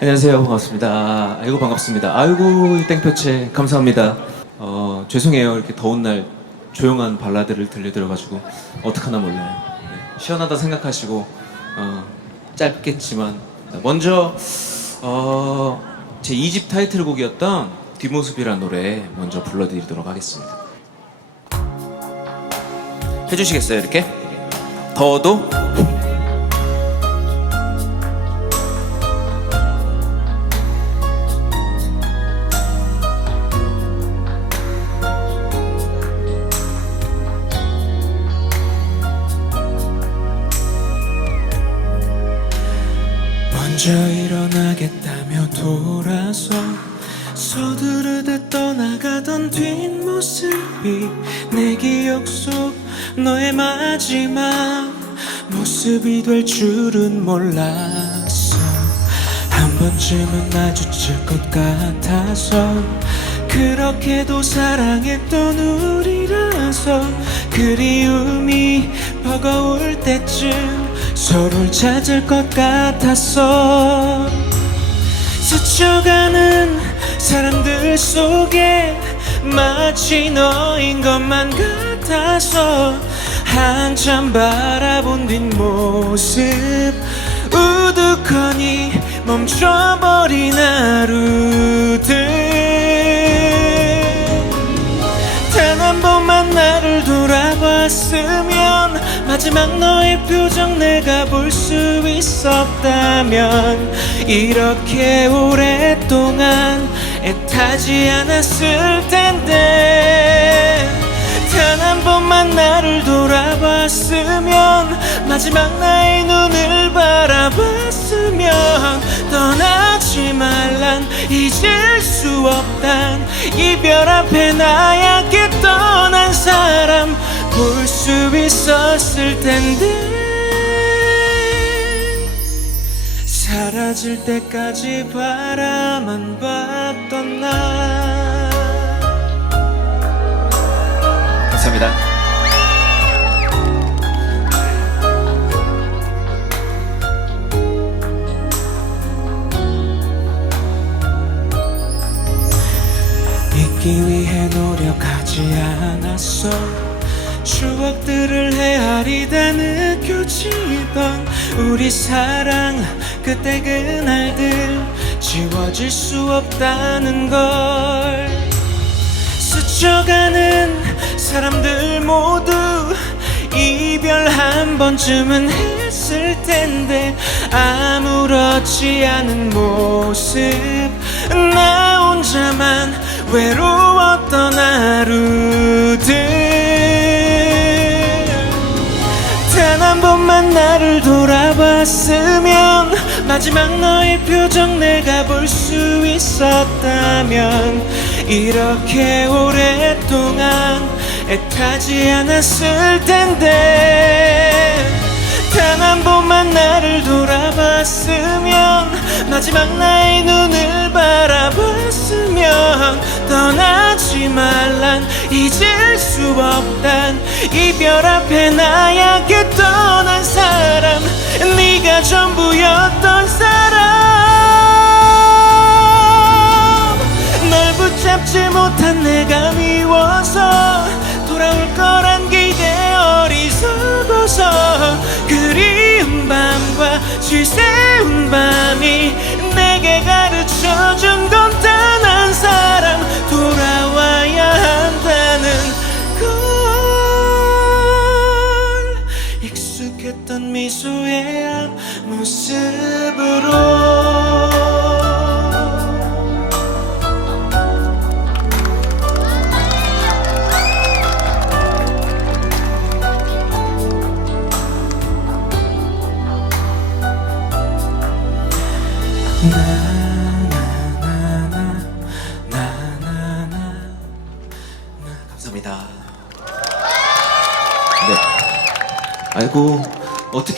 안녕하세요. 반갑습니다. 아이고, 반갑습니다. 아이고, 땡볕에 감사합니다. 어, 죄송해요. 이렇게 더운 날 조용한 발라드를 들려드려가지고, 어떡하나 몰라요. 네, 시원하다 생각하시고, 어, 짧겠지만, 먼저, 어, 제 2집 타이틀곡이었던 뒷모습이라는 노래 먼저 불러드리도록 하겠습니다. 해주시겠어요, 이렇게? 더워도? 될 줄은 몰랐어 한 번쯤은 마주칠 것 같아서 그렇게도 사랑했던 우리라서 그리움이 버거울 때쯤 서로를 찾을 것 같았어. 스쳐가는 사람들 속에 마치 너인 것만 같아서 한참 바라본 뒷모습 우두커니 멈춰버린 하루들 단 한 번만 나를 돌아봤으면 마지막 너의 표정 내가 볼 수 있었다면 이렇게 오랫동안 애타지 않았을 텐데 단 한 번만 나를 돌아봤으면 마지막 나의 눈을 바라봤으면 떠나지 말란 잊을 수 없단 이별 앞에 나약게 떠난 사람 볼 수 있었을 텐데 사라질 때까지 바라만 봤던 나 감사합니다. 우리 사랑 그때 그날들 지워질 수 없다는 걸. 스쳐가는 사람들 모두 이별 한 번쯤은 했을 텐데 아무렇지 않은 모습. 나 혼자만 외로웠던 하루들 한 번만 나를 돌아봤으면 마지막 너의 표정 내가 볼 수 있었다면 이렇게 오랫동안 애타지 않았을 텐데 단 한 번만 나를 돌아봤으면 마지막 나의 눈을 바라봤으면 떠나지 말란 잊을 수 없단 이별 앞에 나약게 떠난 사람 네가 전부였던 사람. 널 붙잡지 못한 내가 미워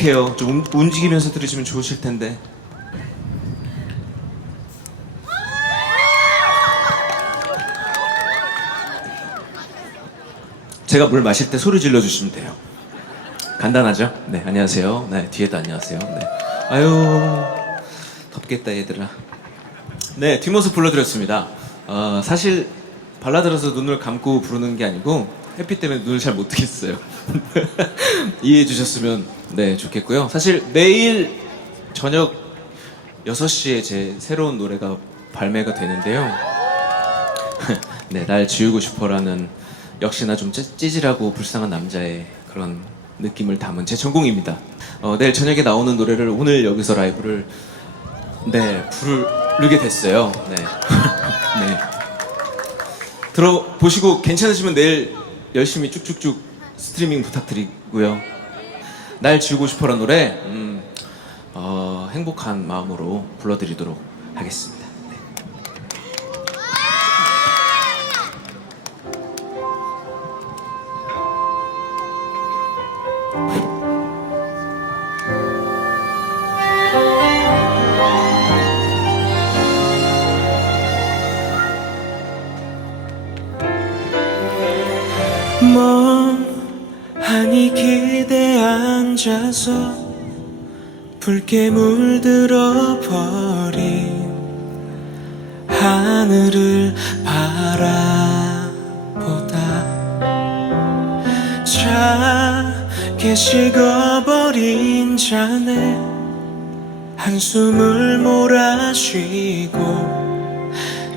어떡해요. 좀 움- 움직이면서 들으시면 좋으실 텐데. 제가 물 마실 때 소리 질러 주시면 돼요. 간단하죠? 네, 안녕하세요. 네, 뒤에도 안녕하세요. 네. 아유, 덥겠다, 얘들아. 네, 뒷모습 불러드렸습니다. 어, 사실 발라드라서 눈을 감고 부르는 게 아니고 햇빛 때문에 눈을 잘 못 뜨겠어요. 이해해 주셨으면 네 좋겠고요. 사실 내일 저녁 6시에 제 새로운 노래가 발매가 되는데요. 네, 날 지우고 싶어라는 역시나 좀 찌- 찌질하고 불쌍한 남자의 그런 느낌을 담은 제 전공입니다. 어, 내일 저녁에 나오는 노래를 오늘 여기서 라이브를 네 부르게 됐어요. 네. 네. 들어보시고 괜찮으시면 내일 열심히 쭉쭉쭉 스트리밍 부탁드리고요. 날 지우고 싶어라는 노래 음, 어, 행복한 마음으로 불러드리도록 하겠습니다. 앉아서 붉게 물들어 버린 하늘을 바라보다. 차게 식어버린 잔에 한숨을 몰아쉬고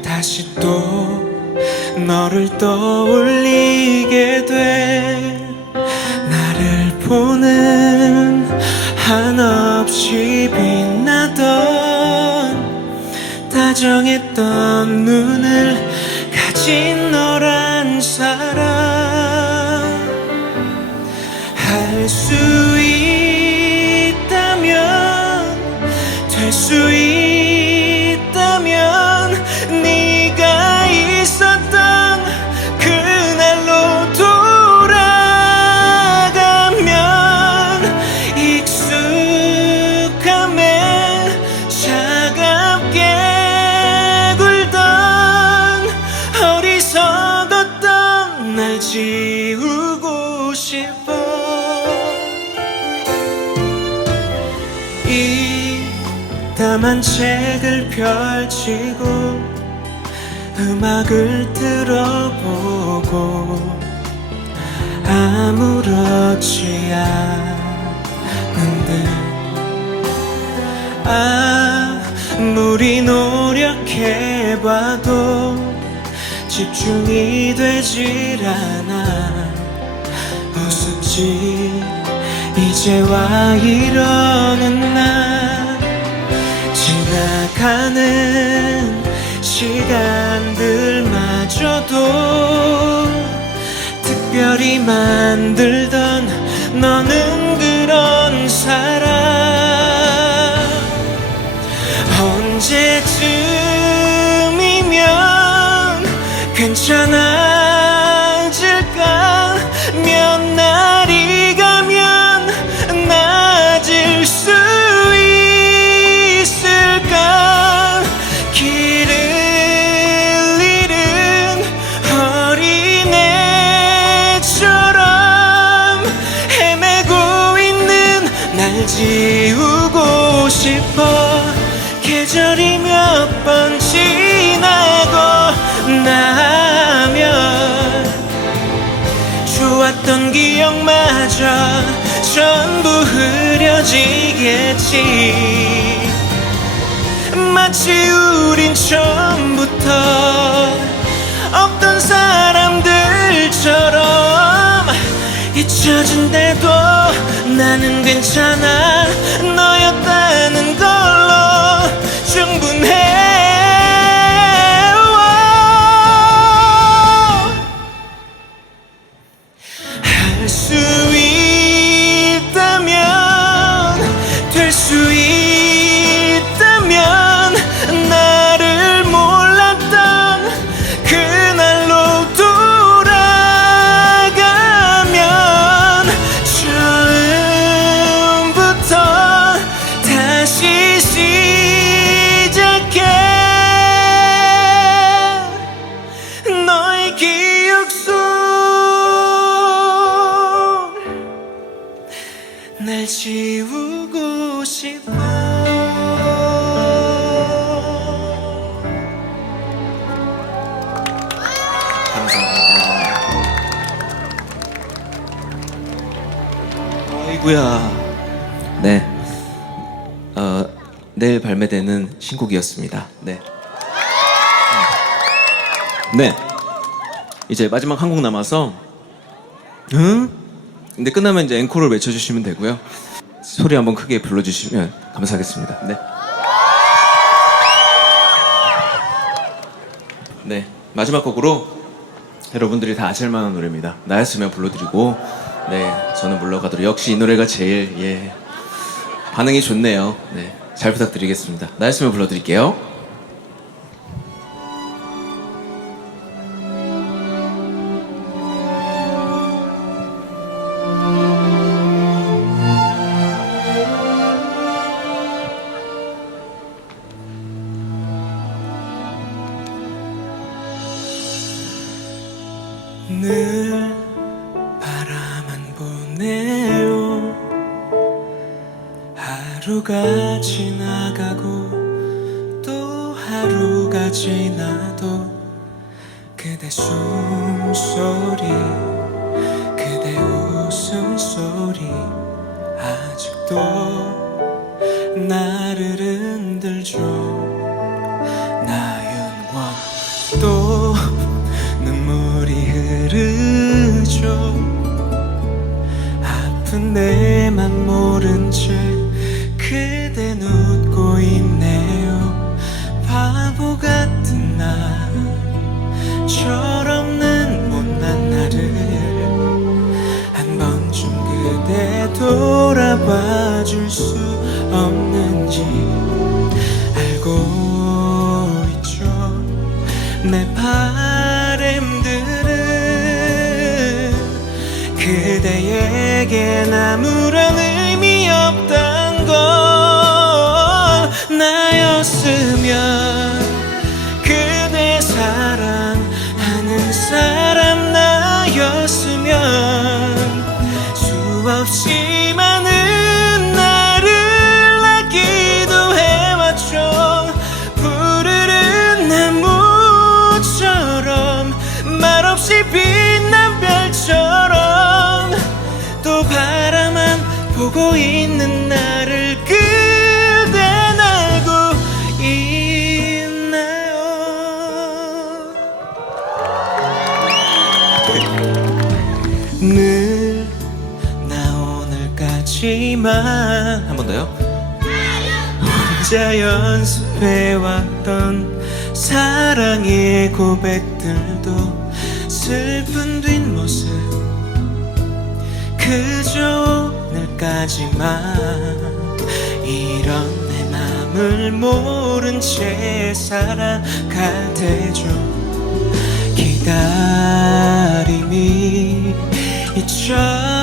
다시 또 너를 떠올리게 돼 한없이 빛나던 다정했던 눈을 가진 담한 책을 펼치고 음악을 들어보고 아무렇지 않은데 아무리 노력해봐도 집중이 되질 않아. 우습지. 이제와 이러는 날 지나 가는 시간들마저도 특별히 만들던 너는 날 지우고 싶어. 계절이 몇 번 지나고 나면 좋았던 기억마저 전부 흐려지겠지. 마치 우린 처음부터 잊혀진대도 나는 괜찮아. 너였다는 걸로 충분해 누구야? 네. 어, 내일 발매되는 신곡이었습니다. 네. 네. 이제 마지막 한 곡 남아서, 응? 근데 끝나면 이제 앵콜을 외쳐주시면 되고요. 소리 한번 크게 불러주시면 감사하겠습니다. 네. 네. 마지막 곡으로 여러분들이 다 아실 만한 노래입니다. 나였으면 불러드리고, 네. 저는 물러가도록 역시 이 노래가 제일, 예. 반응이 좋네요. 네. 잘 부탁드리겠습니다. 나였으면 불러드릴게요. 늘 보내요. 하루가 지나가고 또 하루가 지나도 그대 숨소리 그대 웃음소리 내 바램들은 그대에겐 아무런 의 보고 있는 나를 그대 알고 있나요 늘 나 오늘까지만 한 번 더요. 혼자 연습해왔던 사랑의 고백들도 슬픈 뒷모습 그저 오늘까지만 이런 내 맘을 모른 채 살아갈 테죠. 기다림이 잊혀짐보다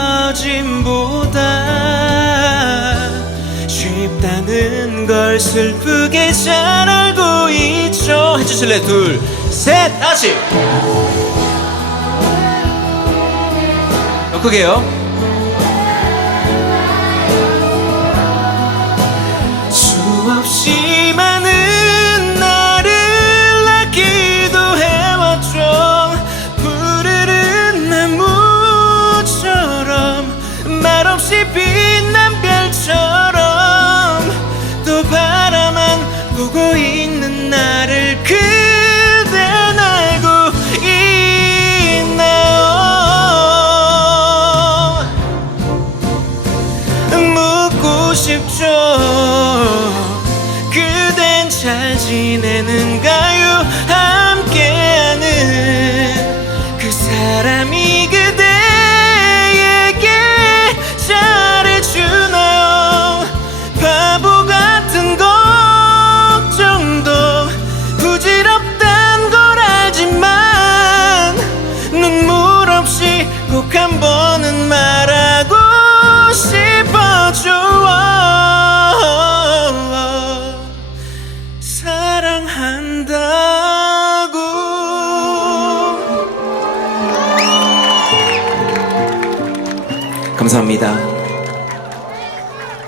쉽다는 걸 슬프게 잘 알고 있죠. 해주실래? 둘셋 다시. 더 크게요.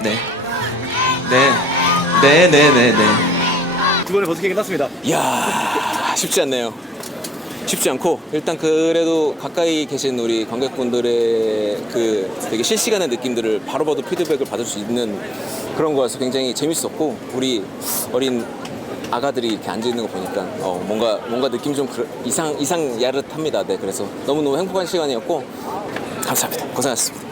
네. 네. 네, 네, 네, 네. 두 번의 버스킹 끝났습니다. 이야, 쉽지 않네요. 쉽지 않고 일단 그래도 가까이 계신 우리 관객분들의 그 되게 실시간의 느낌들을 바로 바로 피드백을 받을 수 있는 그런 거여서 굉장히 재밌었고 우리 어린 아가들이 이렇게 앉아 있는 거 보니까 어, 뭔가 뭔가 느낌이 좀 그러- 이상 이상 야릇합니다. 네, 그래서 너무 너무 행복한 시간이었고 감사합니다. 고생하셨습니다.